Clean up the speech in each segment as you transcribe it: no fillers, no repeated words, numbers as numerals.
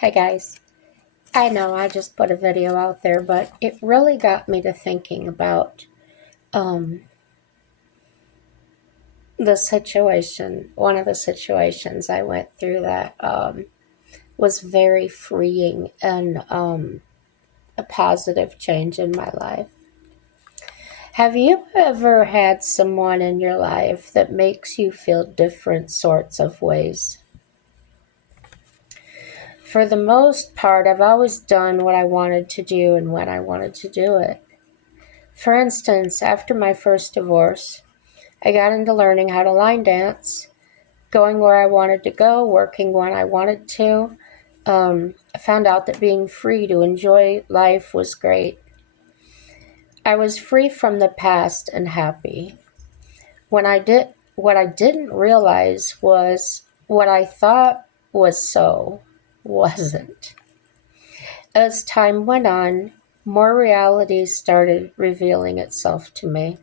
Hi guys. I know I just put a video out there, but it really got me to thinking about um, the situation. One of the situations I went through that was very freeing and a positive change in my life. Have you ever had someone in your life that makes you feel different sorts of ways? For the most part, I've always done what I wanted to do and when I wanted to do it. For instance, after my first divorce, I got into learning how to line dance, going where I wanted to go, working when I wanted to. I found out that being free to enjoy life was great. I was free from the past and happy. What I didn't realize was what I thought was so wasn't. As time went on, more reality started revealing itself to me.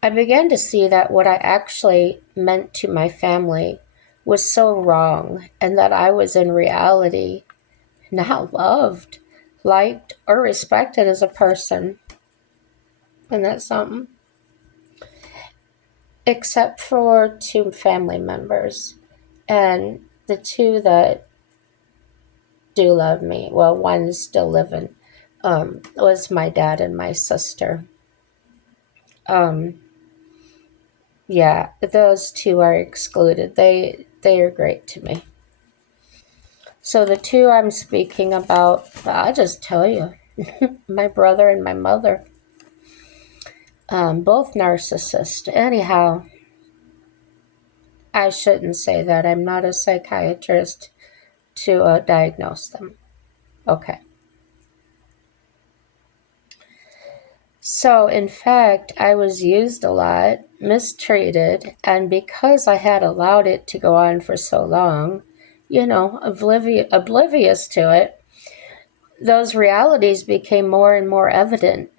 I began to see that what I actually meant to my family was so wrong, and that I was in reality not loved, liked, or respected as a person. And that's something. Except for two family members. And the two that do love me, well, one's still living, was my dad and my sister. Um, yeah, those two are excluded. They are great to me. So the two I'm speaking about, I'll just tell you, my brother and my mother, both narcissists. Anyhow, I shouldn't say that. I'm not a psychiatrist to diagnose them. Okay. So, in fact, I was used a lot, mistreated, and because I had allowed it to go on for so long, oblivious to it, those realities became more and more evident.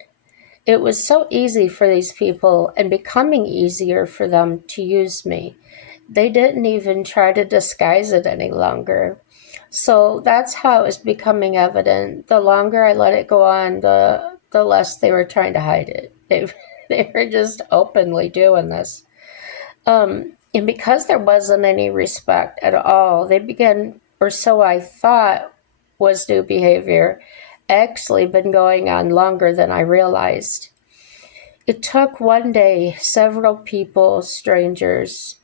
It was so easy for these people and becoming easier for them to use me. They didn't even try to disguise it any longer. So that's how it was becoming evident. The longer I let it go on, the less they were trying to hide it. They were just openly doing this. And because there wasn't any respect at all, they began, or so I thought was new behavior, actually been going on longer than I realized. It took one day, several people, strangers,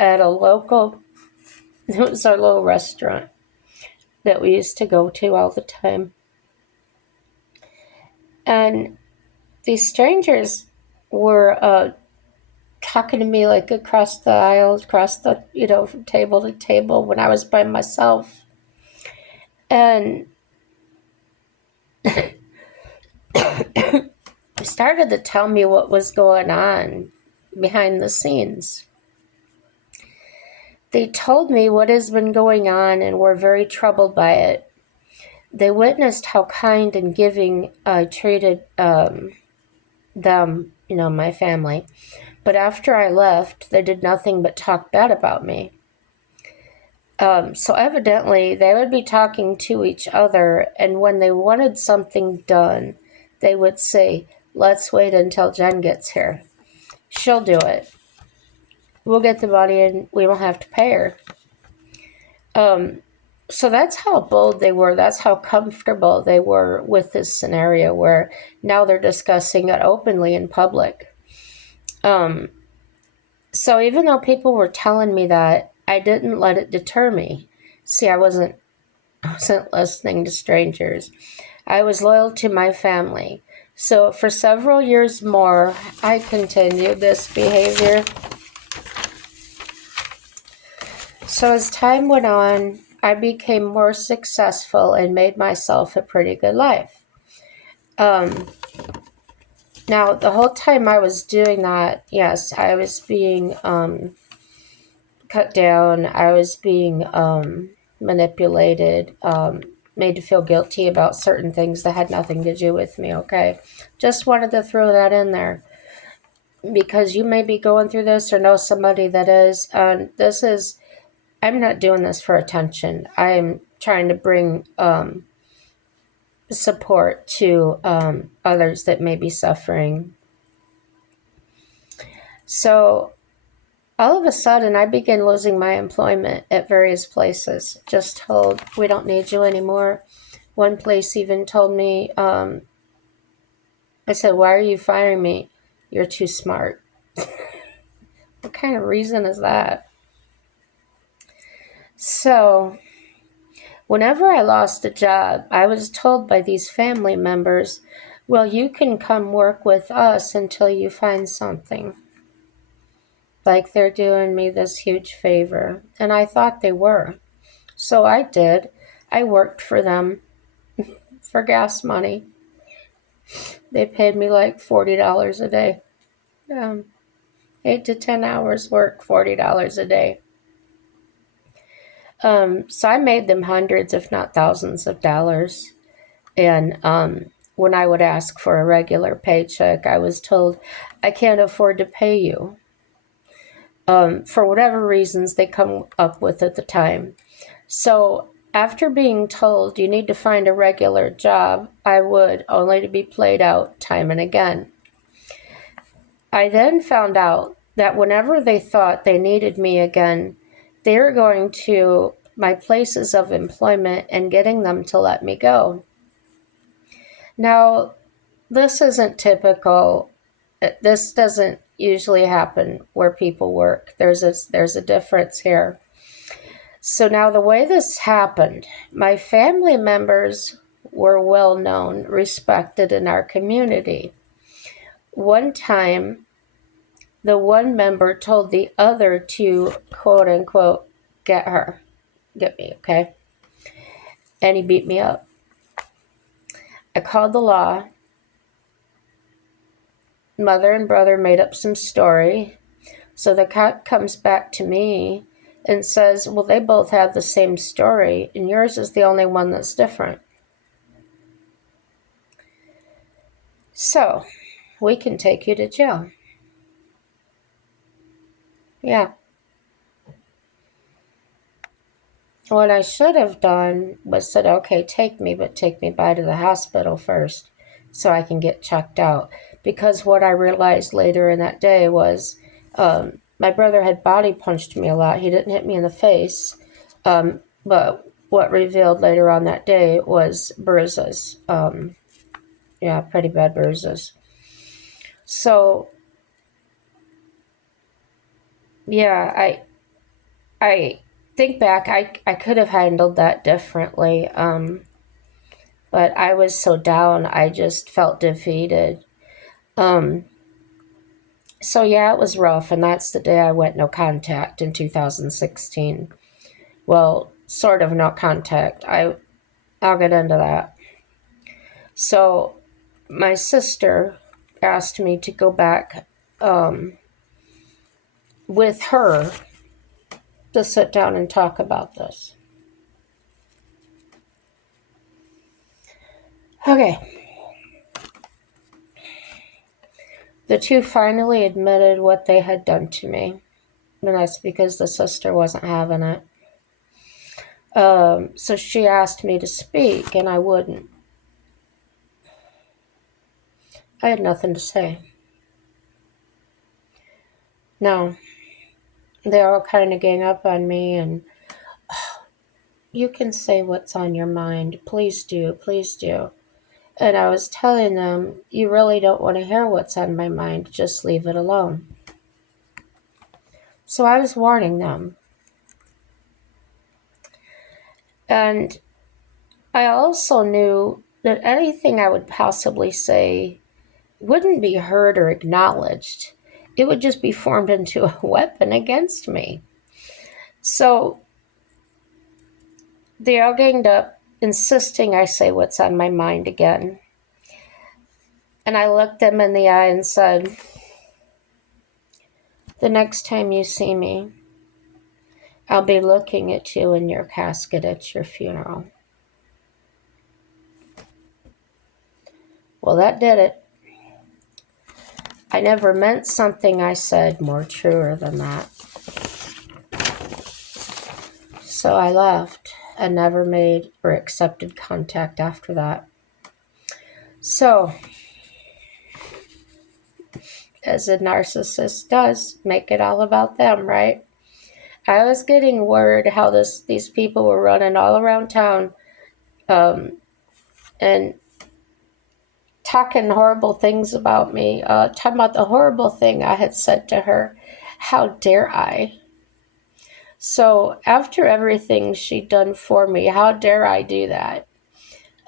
at a local, it was our little restaurant that we used to go to all the time. And these strangers were talking to me like across the aisle, across the, from table to table when I was by myself. And started to tell me what was going on behind the scenes. They told me what has been going on and were very troubled by it. They witnessed how kind and giving I treated them, my family. But after I left, they did nothing but talk bad about me. So evidently, they would be talking to each other, and when they wanted something done, they would say, "Let's wait until Jen gets here. She'll do it. We'll get the money and we won't have to pay her." So that's how bold they were. That's how comfortable they were with this scenario where now they're discussing it openly in public. So even though people were telling me that, I didn't let it deter me. See, I wasn't listening to strangers. I was loyal to my family. So for several years more, I continued this behavior. So as time went on, I became more successful and made myself a pretty good life. Now, the whole time I was doing that, yes, I was being cut down. I was being manipulated, made to feel guilty about certain things that had nothing to do with me, okay? Just wanted to throw that in there. Because you may be going through this or know somebody that is. I'm not doing this for attention. I am trying to bring support to others that may be suffering. So all of a sudden, I began losing my employment at various places. Just told, we don't need you anymore. One place even told me, I said, why are you firing me? You're too smart. What kind of reason is that? So whenever I lost a job, I was told by these family members, well, you can come work with us until you find something. Like they're doing me this huge favor. And I thought they were. So I did. I worked for them for gas money. They paid me like $40 a day. 8 to 10 hours work, $40 a day. So I made them hundreds, if not thousands of dollars. And when I would ask for a regular paycheck, I was told, I can't afford to pay you. For whatever reasons they come up with at the time. So after being told you need to find a regular job, I would, only to be played out time and again. I then found out that whenever they thought they needed me again, they were going to my places of employment and getting them to let me go. Now, this isn't typical. This doesn't usually happen where people work. There's a difference here. So now the way this happened, my family members were well known, respected in our community. One time, the one member told the other to, quote unquote, get me, okay? And he beat me up. I called the law. Mother and brother made up some story. So the cop comes back to me and says, well, they both have the same story, and yours is the only one that's different. So we can take you to jail. Yeah. What I should have done was said, okay, take me, but take me by to the hospital first so I can get checked out. Because what I realized later in that day was my brother had body punched me a lot. He didn't hit me in the face. But what revealed later on that day was bruises. Pretty bad bruises. So, yeah, I think back, I could have handled that differently. But I was so down, I just felt defeated. So yeah, it was rough, and that's the day I went no contact in 2016. Well, sort of no contact. I'll get into that. So my sister asked me to go back with her to sit down and talk about this. Okay. The two finally admitted what they had done to me, and that's because the sister wasn't having it. So she asked me to speak, and I wouldn't. I had nothing to say. No. They all kind of gang up on me, and you can say what's on your mind. Please do, please do. And I was telling them, you really don't want to hear what's on my mind. Just leave it alone. So I was warning them. And I also knew that anything I would possibly say wouldn't be heard or acknowledged. It would just be formed into a weapon against me. So they all ganged up, insisting I say what's on my mind again. And I looked them in the eye and said, the next time you see me, I'll be looking at you in your casket at your funeral. Well, that did it. I never meant something I said more truer than that. So I left. and never made or accepted contact after that. So, as a narcissist does, make it all about them, right? I was getting word how these people were running all around town and talking horrible things about me, talking about the horrible thing I had said to her. How dare I? So after everything she'd done for me, how dare I do that?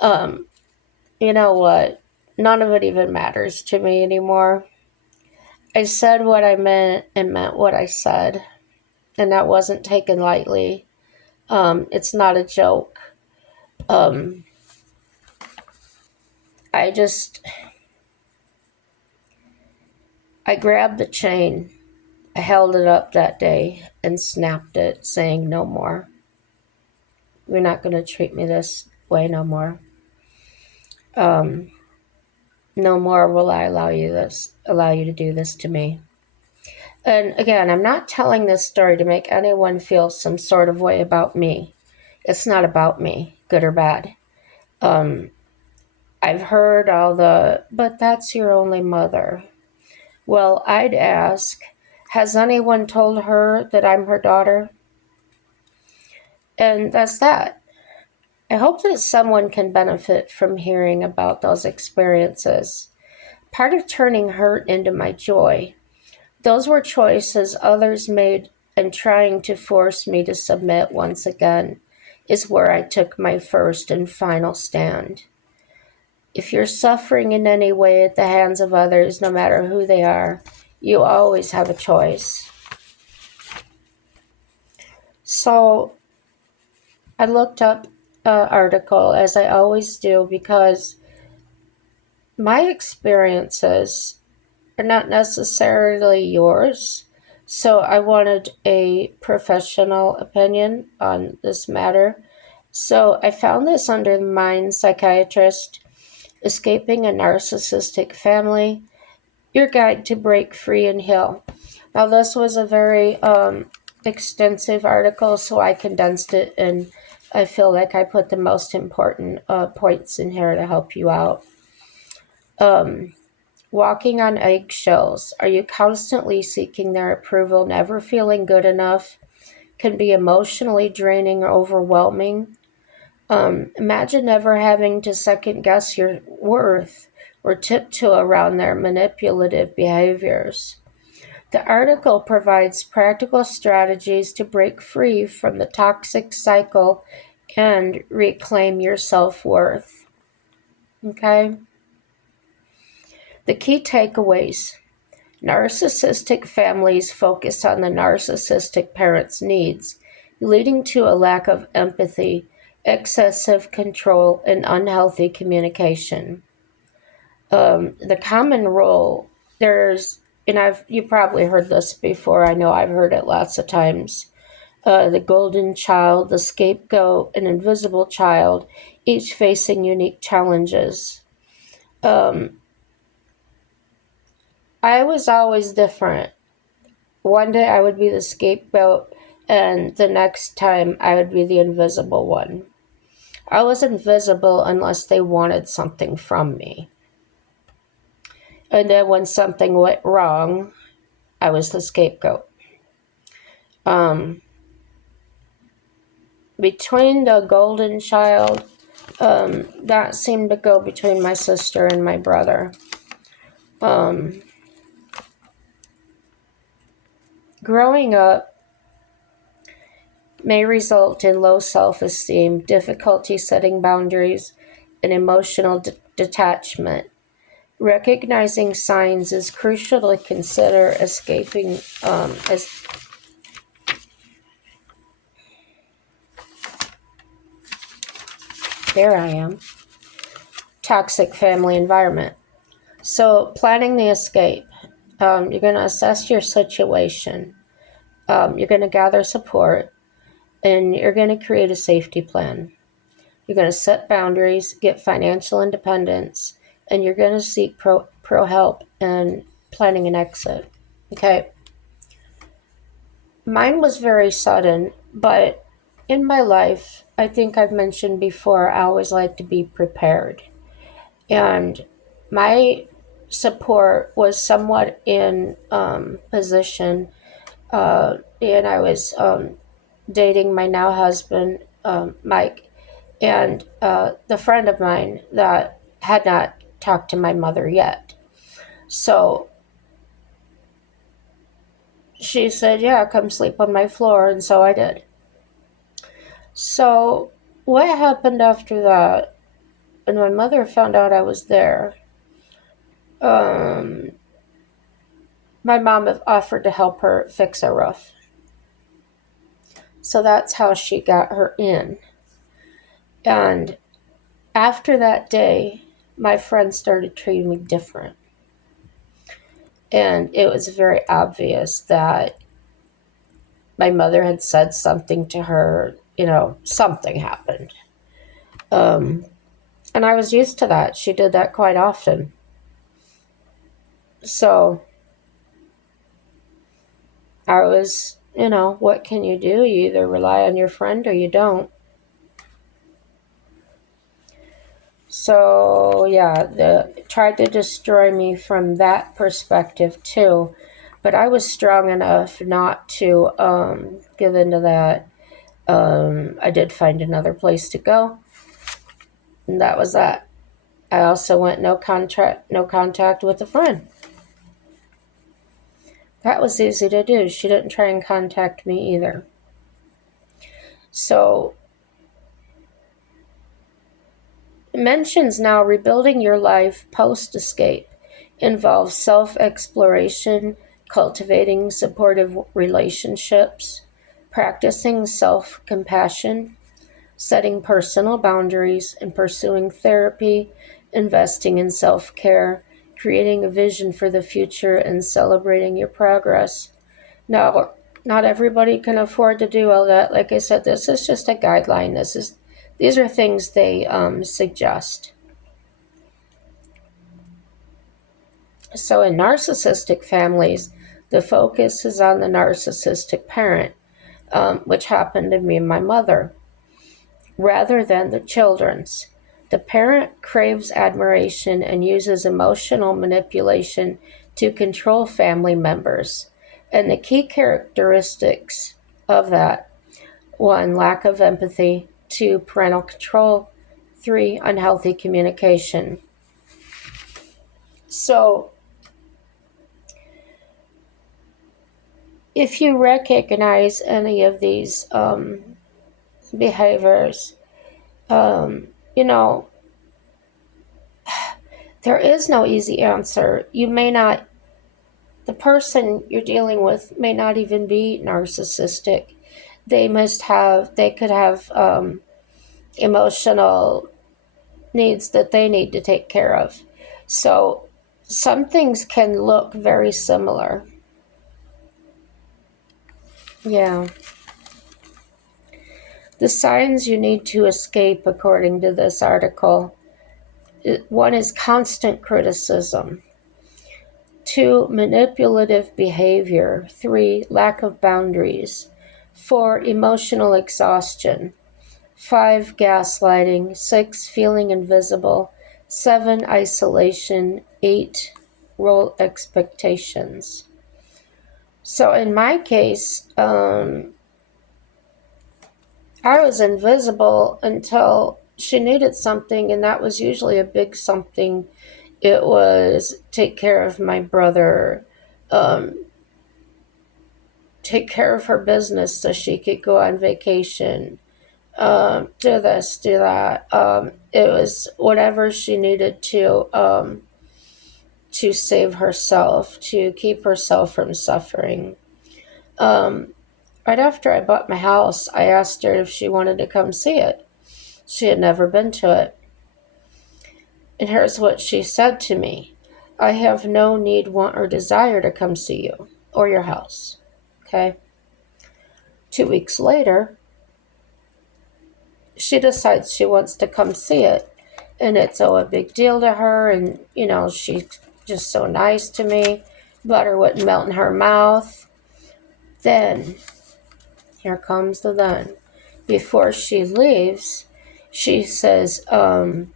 You know what? None of it even matters to me anymore. I said what I meant and meant what I said, and that wasn't taken lightly. It's not a joke. I grabbed the chain. I held it up that day and snapped it, saying, "No more. You're not going to treat me this way no more. No more will I allow you to do this to me." And again, I'm not telling this story to make anyone feel some sort of way about me. It's not about me, good or bad. I've heard but that's your only mother. Well, I'd ask, has anyone told her that I'm her daughter? And that's that. I hope that someone can benefit from hearing about those experiences. Part of turning hurt into my joy, those were choices others made, and trying to force me to submit once again is where I took my first and final stand. If you're suffering in any way at the hands of others, no matter who they are, you always have a choice. So I looked up an article, as I always do, because my experiences are not necessarily yours. So I wanted a professional opinion on this matter. So I found this under the Mind Psychiatrist, Escaping a Narcissistic Family, Your Guide to Break Free and Heal. Now this was a very extensive article, so I condensed it, and I feel like I put the most important points in here to help you out. Walking on eggshells. Are you constantly seeking their approval, never feeling good enough? Can be emotionally draining or overwhelming. Imagine never having to second guess your worth or tiptoe around their manipulative behaviors. The article provides practical strategies to break free from the toxic cycle and reclaim your self-worth. Okay? The key takeaways. Narcissistic families focus on the narcissistic parent's needs, leading to a lack of empathy, excessive control, and unhealthy communication. The common role, you probably heard this before. I know I've heard it lots of times. The golden child, the scapegoat, an invisible child, each facing unique challenges. I was always different. One day I would be the scapegoat, and the next time I would be the invisible one. I was invisible unless they wanted something from me. And then when something went wrong, I was the scapegoat. Between the golden child, that seemed to go between my sister and my brother. Growing up may result in low self-esteem, difficulty setting boundaries, and emotional detachment. Recognizing signs is crucial to consider escaping there I am. Toxic family environment. So planning the escape. You're going to assess your situation. You're going to gather support, and you're going to create a safety plan. You're going to set boundaries, get financial independence, and you're going to seek pro help and planning an exit. Okay. Mine was very sudden, but in my life, I think I've mentioned before, I always like to be prepared. And my support was somewhat in position. And I was dating my now husband, Mike, and the friend of mine that had not talked to my mother yet. So she said, "Yeah, come sleep on my floor." And so I did. So what happened after that, when my mother found out I was there, um, my mom offered to help her fix a roof. So that's how she got her in. And after that day, my friend started treating me different. And it was very obvious that my mother had said something to her, something happened. Um, and I was used to that. She did that quite often. So I was, what can you do? You either rely on your friend or you don't. So yeah, tried to destroy me from that perspective too. But I was strong enough not to give into that. I did find another place to go, and that was that. I also went no contact with a friend. That was easy to do. She didn't try and contact me either. So it mentions now rebuilding your life post escape involves self exploration, cultivating supportive relationships, practicing self compassion, setting personal boundaries, and pursuing therapy, investing in self care, creating a vision for the future, and celebrating your progress. Now, not everybody can afford to do all that. Like I said, this is just a guideline. These are things they suggest. So, in narcissistic families, the focus is on the narcissistic parent, which happened to me and my mother, rather than the children's. The parent craves admiration and uses emotional manipulation to control family members. And the key characteristics of that: 1, lack of empathy; 2, parental control; 3, unhealthy communication. So, if you recognize any of these behaviors, you know, there is no easy answer. The person you're dealing with may not even be narcissistic. They could have emotional needs that they need to take care of. So some things can look very similar. Yeah. The signs you need to escape, according to this article: 1 is constant criticism; 2, manipulative behavior; 3, lack of boundaries; 4, emotional exhaustion; 5, gaslighting; 6, feeling invisible; 7, isolation; 8, role expectations. So in my case, I was invisible until she needed something, and that was usually a big something. It was take care of my brother, take care of her business so she could go on vacation, do this, do that. It was whatever she needed to save herself, to keep herself from suffering. Right after I bought my house, I asked her if she wanted to come see it. She had never been to it. And here's what she said to me: "I have no need, want, or desire to come see you or your house." Okay? 2 weeks later, she decides she wants to come see it. And it's a big deal to her. And, she's just so nice to me. Butter wouldn't melt in her mouth. Then, here comes the then. before she leaves, she says, I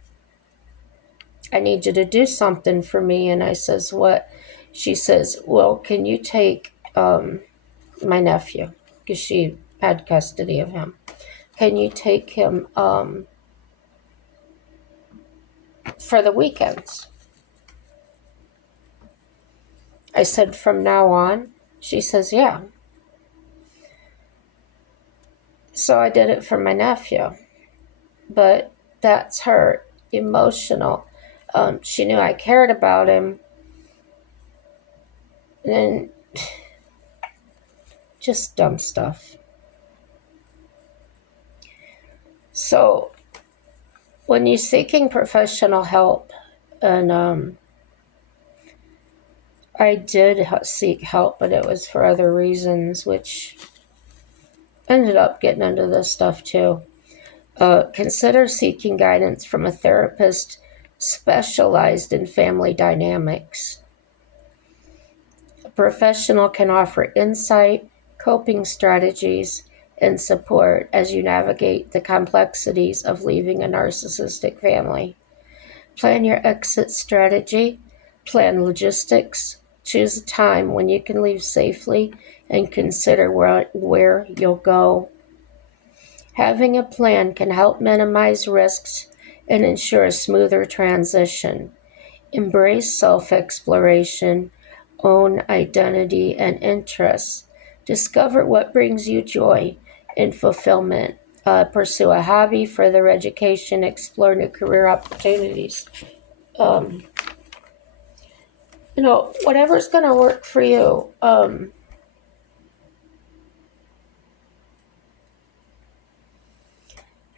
need you to do something for me. And I says, what? She says, well, can you take my nephew, because she had custody of him. Can you take him for the weekends? I said, from now on? She says, yeah. So I did it for my nephew. But that's her emotional. She knew I cared about him. And just dumb stuff. So when you're seeking professional help, and I did seek help, but it was for other reasons, which ended up getting into this stuff too. Consider seeking guidance from a therapist specialized in family dynamics. A professional can offer insight, coping strategies, and support as you navigate the complexities of leaving a narcissistic family. Plan your exit strategy, plan logistics, choose a time when you can leave safely, and consider where you'll go. Having a plan can help minimize risks and ensure a smoother transition. Embrace self-exploration, own identity and interests. Discover what brings you joy and fulfillment. Pursue a hobby, further education, explore new career opportunities. Um, whatever's going to work for you.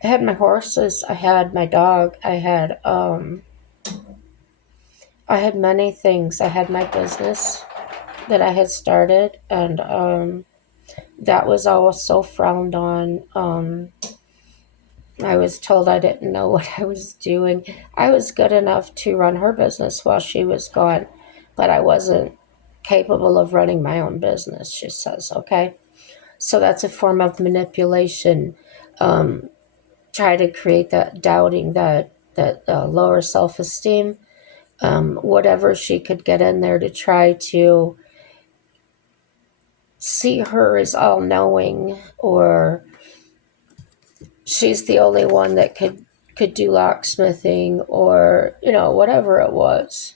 I had my horses, I had my dog, I had many things. I had my business that I had started, and that was also frowned on. I was told I didn't know what I was doing. I was good enough to run her business while she was gone, but I wasn't capable of running my own business, she says, okay? So that's a form of manipulation. Try to create that doubting, that lower self-esteem, whatever she could get in there to try to see her as all-knowing, or she's the only one that could do locksmithing, or whatever it was.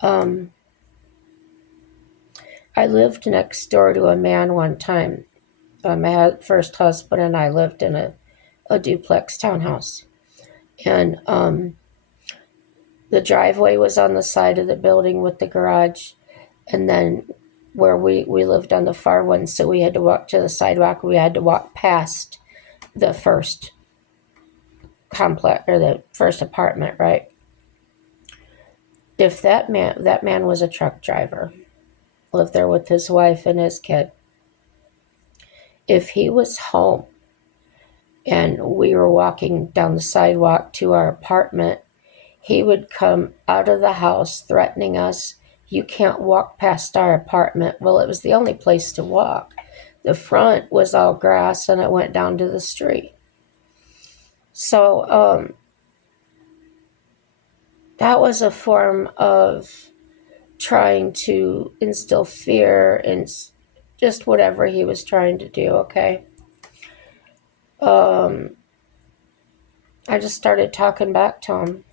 I lived next door to a man one time. My first husband and I lived in a duplex townhouse, and the driveway was on the side of the building with the garage, and then where we lived on the far one, so we had to walk to the sidewalk. We had to walk past the first complex, or the first apartment, right? If that man was a truck driver, lived there with his wife and his kid. If he was home and we were walking down the sidewalk to our apartment, he would come out of the house threatening us. You can't walk past our apartment. Well, it was the only place to walk. The front was all grass and it went down to the street. So that was a form of trying to instill fear and just whatever he was trying to do, okay? I just started talking back to him,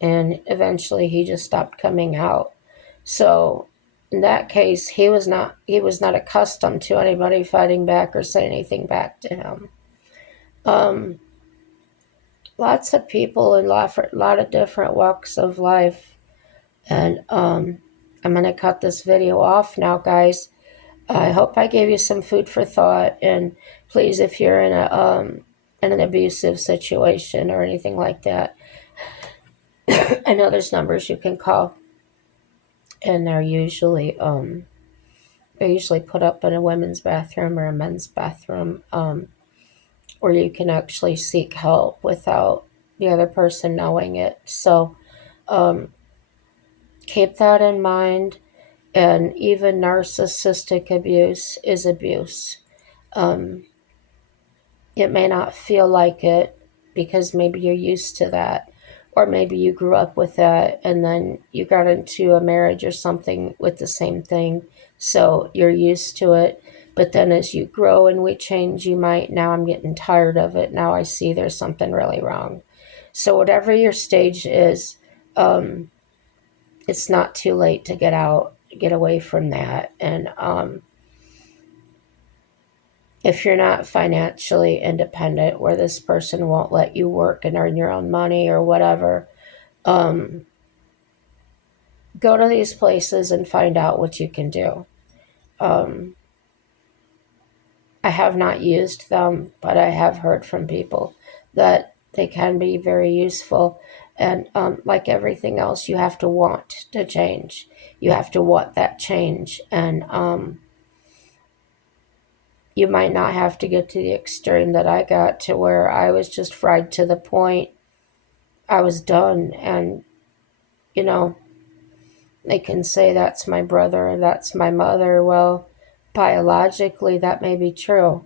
and eventually he just stopped coming out. So in that case, he was not accustomed to anybody fighting back or saying anything back to him. Lots of people in a lot of different walks of life, and I'm going to cut this video off now, guys. I hope I gave you some food for thought, and please, if you're in an abusive situation or anything like that, I know there's numbers you can call, and they're usually put up in a women's bathroom or a men's bathroom, where you can actually seek help without the other person knowing it. So keep that in mind. And even narcissistic abuse is abuse. It may not feel like it because maybe you're used to that, or maybe you grew up with that and then you got into a marriage or something with the same thing, so you're used to it. But then as you grow and we change, you might, now I'm getting tired of it, now I see there's something really wrong. So whatever your stage is, it's not too late to get away from that. And if you're not financially independent, where this person won't let you work and earn your own money or whatever, um, go to these places and find out what you can do. Um, I have not used them, but I have heard from people that they can be very useful. And like everything else, you have to want to change. You have to want that change. And you might not have to get to the extreme that I got to, where I was just fried to the point I was done. And, you know, they can say that's my brother and that's my mother. Well, biologically, that may be true,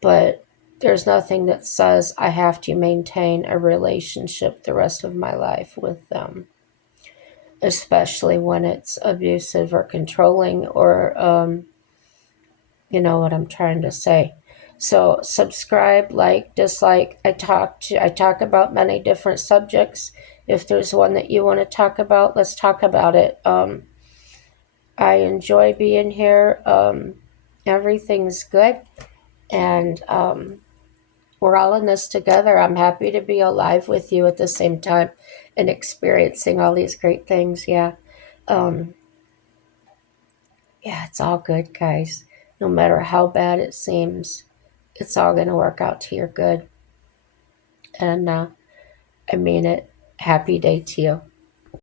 but there's nothing that says I have to maintain a relationship the rest of my life with them, especially when it's abusive or controlling, or, you know what I'm trying to say. So subscribe, like, dislike. I talk about many different subjects. If there's one that you want to talk about, let's talk about it. I enjoy being here. Everything's good, and we're all in this together. I'm happy to be alive with you at the same time and experiencing all these great things. Yeah. Um, yeah, it's all good, guys. No matter how bad it seems, it's all going to work out to your good. And I mean it. Happy day to you.